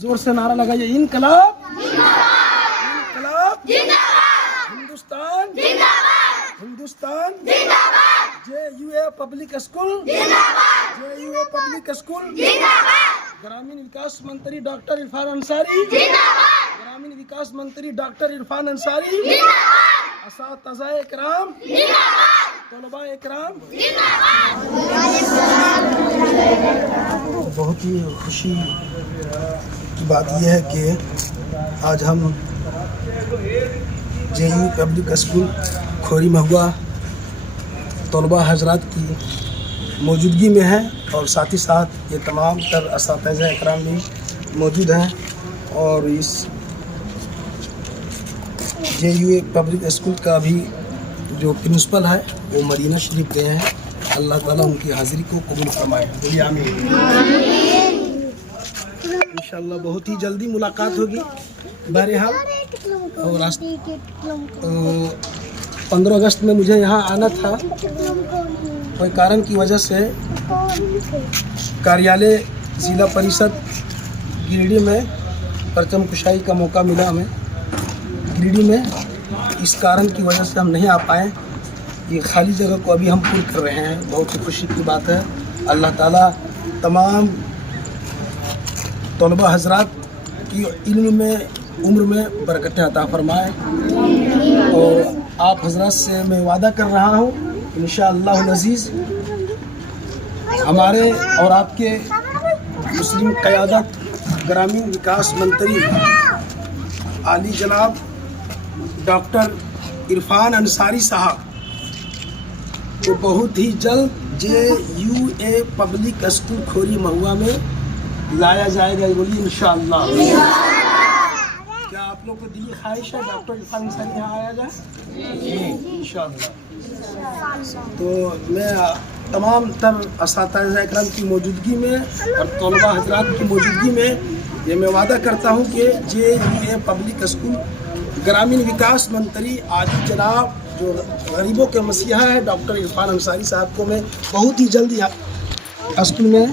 जोर से नारा लगाइए, इनकलाब इनकलाब Hindustan Hindustan JUA public school JUA public school. ग्रामीण विकास मंत्री डॉक्टर इरफान अंसारी, ग्रामीण विकास मंत्री डॉक्टर इरफान अंसारी, असातिज़ा इकराम, तलबा इकराम। बहुत ही खुशी की बात यह है कि आज हम JUA पब्लिक स्कूल खोरी महुआ तलबा हजरात की मौजूदगी में है और साथ ही साथ ये तमाम तर असातिज़ा इकराम भी मौजूद हैं। और इस JUA पब्लिक स्कूल का भी जो प्रिंसिपल है वो मदीना शरीफ गए हैं। अल्लाह ताला उनकी हाज़िरी को कबूल फरमाए, बोलिए आमीन। इंशाअल्लाह बहुत ही जल्दी मुलाकात होगी। बहरहाल और 15 अगस्त में मुझे यहाँ आना था, कोई कारण की वजह से कार्यालय ज़िला परिषद गिरिडीह में परचम कुशाई का मौका मिला हमें गिरिडीह में। इस कारण की वजह से हम नहीं आ पाए। ये खाली जगह को अभी हम पूर्ण कर रहे हैं। बहुत ही खुशी की बात है। अल्लाह ताला तमाम तलबा हजरात की इल्म में उम्र में बरकतें अता फरमाए। और आप हजरात से मैं वादा कर रहा हूँ इंशाअल्लाह अज़ीज़ हमारे और आपके मुस्लिम क़यादत ग्रामीण विकास मंत्री आली जनाब डॉक्टर इरफान अंसारी साहब को बहुत ही जल्द JUA पब्लिक स्कूल खोरी महुआ में लाया जाएगा। बोलिए इंशाअल्लाह। क्या आप लोग को दिली ख्वाहिश है डॉक्टर इरफान अंसारी यहाँ आया जाए? इंशाअल्लाह। तो मैं तमाम तर असातिज़ा इकराम की मौजूदगी में और तलबा हजरात की मौजूदगी में ये मैं वादा करता हूँ कि JUA पब्लिक स्कूल ग्रामीण विकास मंत्री आली जनाब जो गरीबों के मसीहा है डॉक्टर इरफान अंसारी साहब को मैं बहुत ही जल्दी स्कूल में,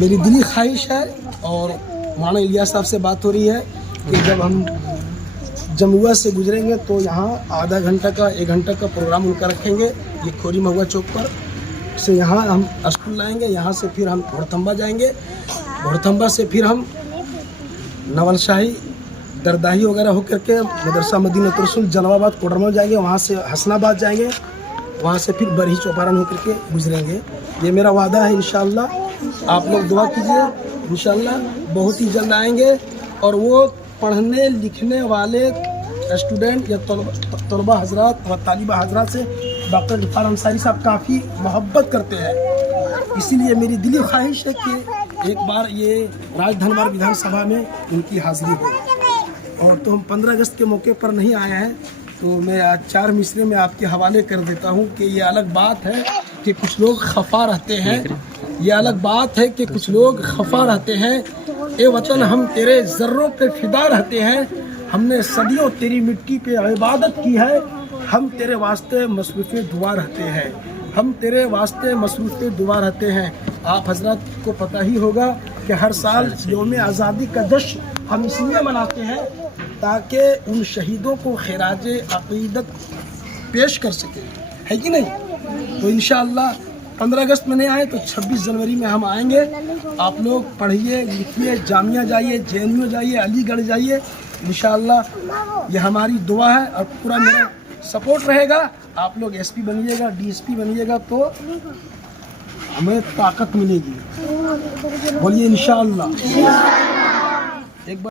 मेरी दिली ख्वाहिश है। और माना इलियास साहब से बात हो रही है कि जब हम जमुआ से गुजरेंगे तो यहाँ आधा घंटा का 1 घंटा का प्रोग्राम उनका रखेंगे ये खोरी महुआ चौक पर से यहाँ हम स्कूल लाएंगे। यहाँ से फिर हम घोड़थंबा जाएंगे, घोड़थंबा से फिर हम नवलशाही दरदाही वगैरह होकर के मदरसा मदीनतुर रसूल जलवाबाद कोडरमा जाएंगे, वहाँ से हसनाबाद जाएंगे, वहाँ से फिर बरही चौपारण होकर के गुजरेंगे। ये मेरा वादा है इंशाअल्लाह। आप लोग दुआ कीजिए, इंशाअल्लाह बहुत ही जल्द आएंगे। और वो पढ़ने लिखने वाले स्टूडेंट या तलबा हजरात और तालिबा हजरात से डॉक्टर इरफान अंसारी साहब काफ़ी मोहब्बत करते हैं। इसीलिए मेरी दिली ख्वाहिश है कि एक बार ये राजधनवार विधानसभा में उनकी हाज़िरी हो। और तो हम 15 अगस्त के मौके पर नहीं आए हैं, तो मैं आज 4 मिसरे में आपके हवाले कर देता हूँ कि ये अलग बात है कि कुछ लोग खफा रहते हैं, ये अलग बात है कि कुछ लोग खफा रहते हैं। ए वतन हम तेरे ज़र्रों पे फिदा रहते हैं, हमने सदियों तेरी मिट्टी पे इबादत की है, हम तेरे वास्ते मसरूफ़ दुआ रहते हैं, हम तेरे वास्ते मसरूफ़ दुआ रहते हैं। आप हजरत को पता ही होगा कि हर साल यौम आज़ादी का जश्न हम इसलिए मनाते हैं ताकि उन शहीदों को खिराज अक़ीदत पेश कर सके, है कि नहीं? तो इंशाअल्लाह 15 अगस्त में नहीं आए तो 26 जनवरी में हम आएंगे। आप लोग पढ़िए लिखिए, जामिया जाइए, JNU जाइए, अलीगढ़ जाइए। इंशाअल्लाह ये हमारी दुआ है और पूरा मेरा सपोर्ट रहेगा। आप लोग SP बनिएगा, DSP बनिएगा तो हमें ताकत मिलेगी। बोलिए इंशाअल्लाह। एक बार